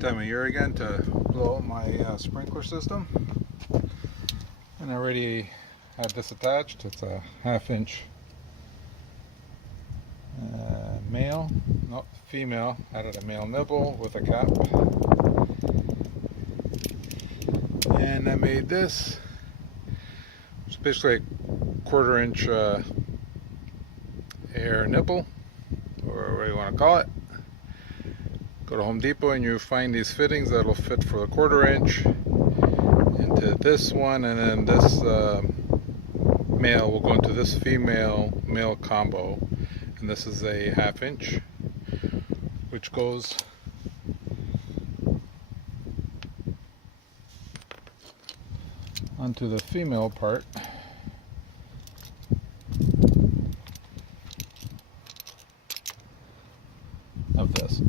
Time of year again to blow out my sprinkler system, and I already had this attached. It's a 1/2 inch female. Added a male nipple with a cap, and I made this. It's basically a 1/4 inch air nipple, or whatever you want to call it. Go to Home Depot and you find these fittings that'll fit for the 1/4 inch into this one, and then this male will go into this female male combo, and this is a 1/2 inch, which goes onto the female part of this.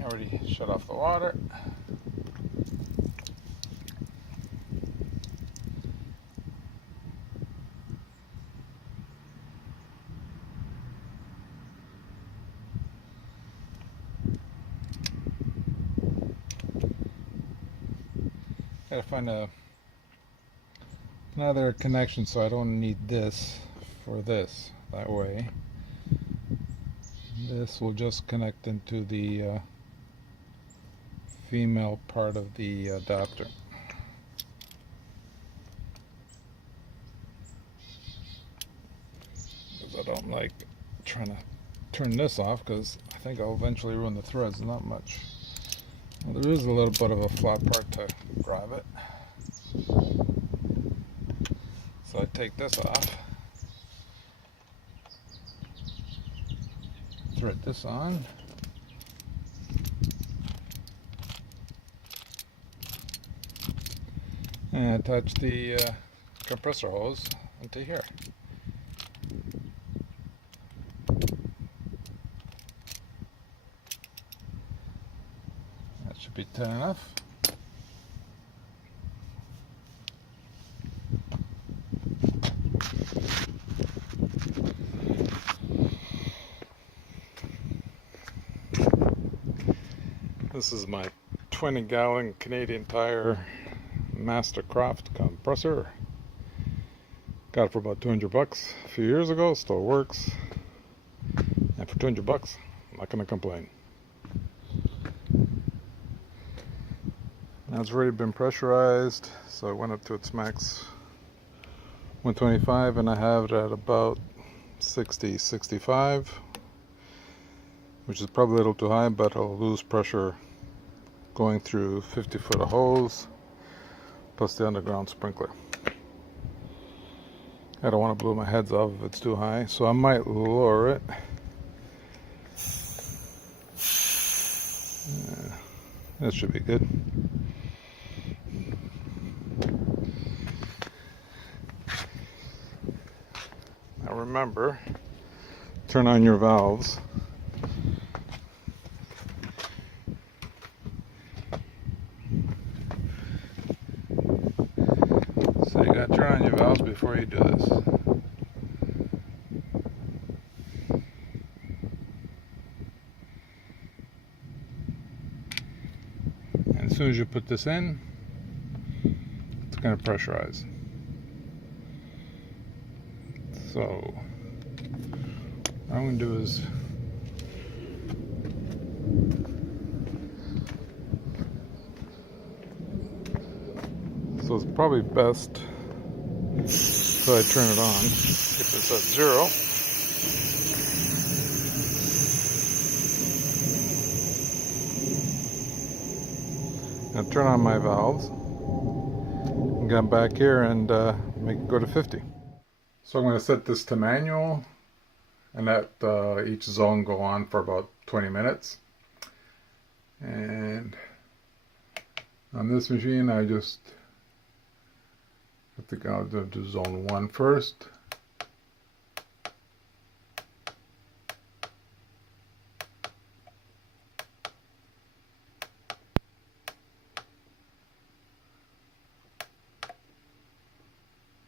I already shut off the water. Gotta find another connection, so I don't need this for this. That way this will just connect into the female part of the adapter. Because I don't like trying to turn this off, because I think I'll eventually ruin the threads. Not much. Well, there is a little bit of a flat part to grab it, so I take this off, thread this on, and attach the compressor hose into here. That should be tight enough. This is my 20-gallon Canadian Tire Mastercraft compressor. Got it for about $200 a few years ago. Still works, and for $200, I'm not gonna complain. Now it's already been pressurized, so it went up to its max 125, and I have it at about 60, 65, which is probably a little too high, but I'll lose pressure going through 50 foot of hose plus the underground sprinkler. I don't want to blow my heads off if it's too high, so I might lower it. That should be good. Now remember, turn on your valves. So you gotta turn on your valves before you do this. And as soon as you put this in, it's gonna pressurize. So what I'm gonna do is so it's probably best so I turn it on, get this at 0. Now turn on my valves and get back here and make it go to 50. So I'm going to set this to manual and let each zone go on for about 20 minutes. And on this machine I just I think I'll do zone 1 first.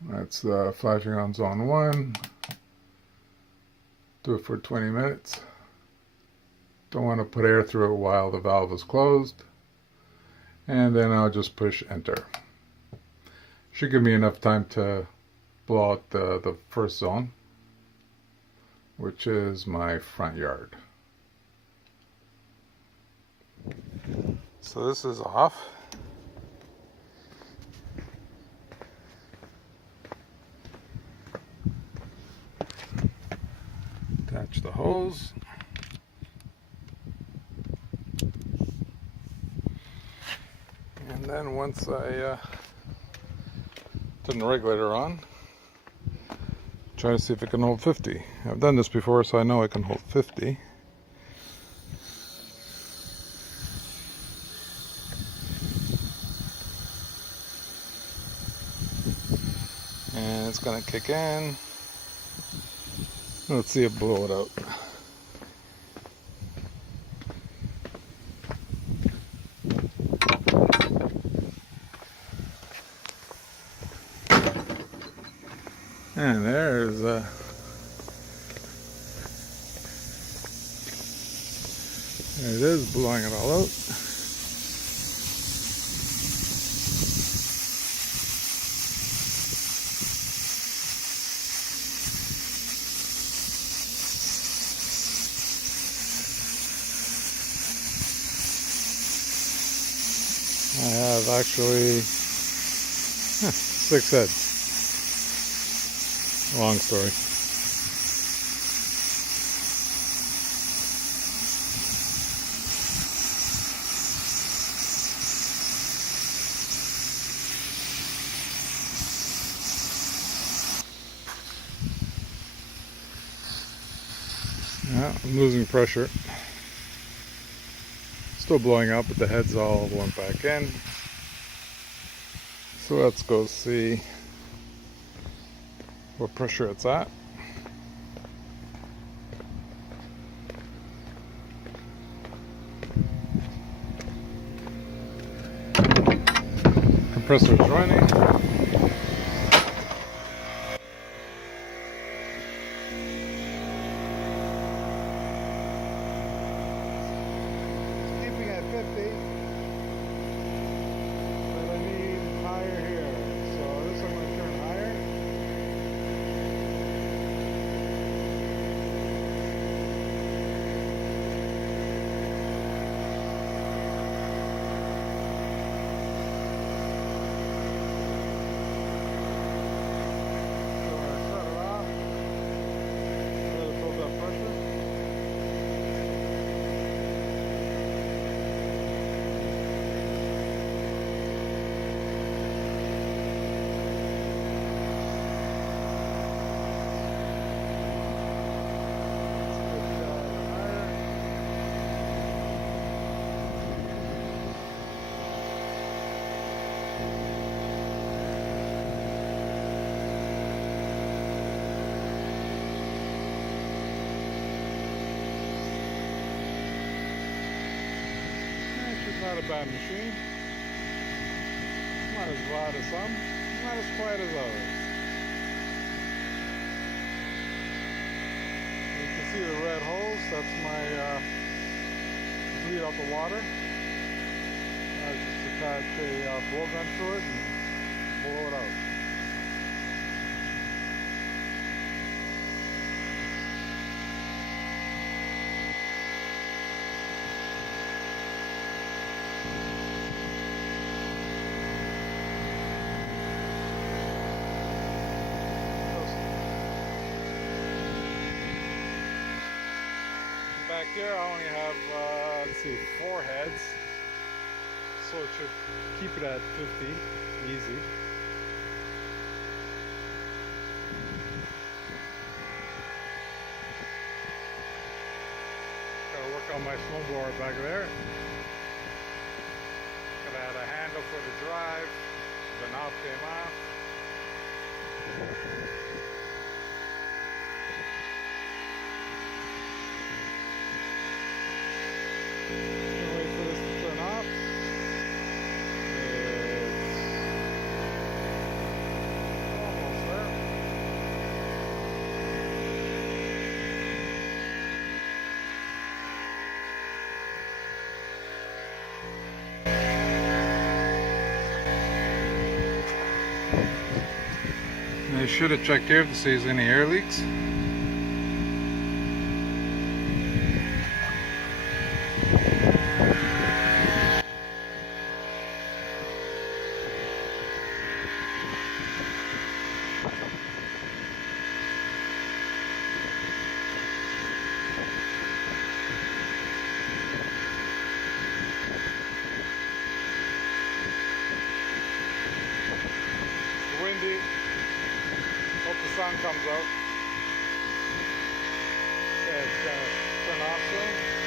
That's flashing on zone 1. Do it for 20 minutes. Don't want to put air through it while the valve is closed. And then I'll just push enter. Should give me enough time to blow out the first zone, which is my front yard. So this is off. Attach the hose. And then once I turn the regulator on, try to see if it can hold 50. I've done this before, so I know I can hold 50. And it's going to kick in. Let's see it blow it out. And there's there it is, blowing it all out. I have actually 6 heads. Long story. Yeah, I'm losing pressure. Still blowing out, but the heads all went back in. So let's go see what pressure it's at. Compressor is running. Keeping at 50, but I need higher here. So this I'm going to turn higher. Not a bad machine. Not as loud as some, not as quiet as others. You can see the red hose, that's my bleed out the water. I just attach a blowgun to it and blow it out. Back here I only have, let's see, 4 heads, so it should keep it at 50, easy. Gotta work on my snowblower back there. Gotta add a handle for the drive, the knob came off. Wait for this to turn off. It's almost there. I should have checked here to see if there's any air leaks. Windy. Hope the sun comes out. Yeah, it's gonna turn off soon.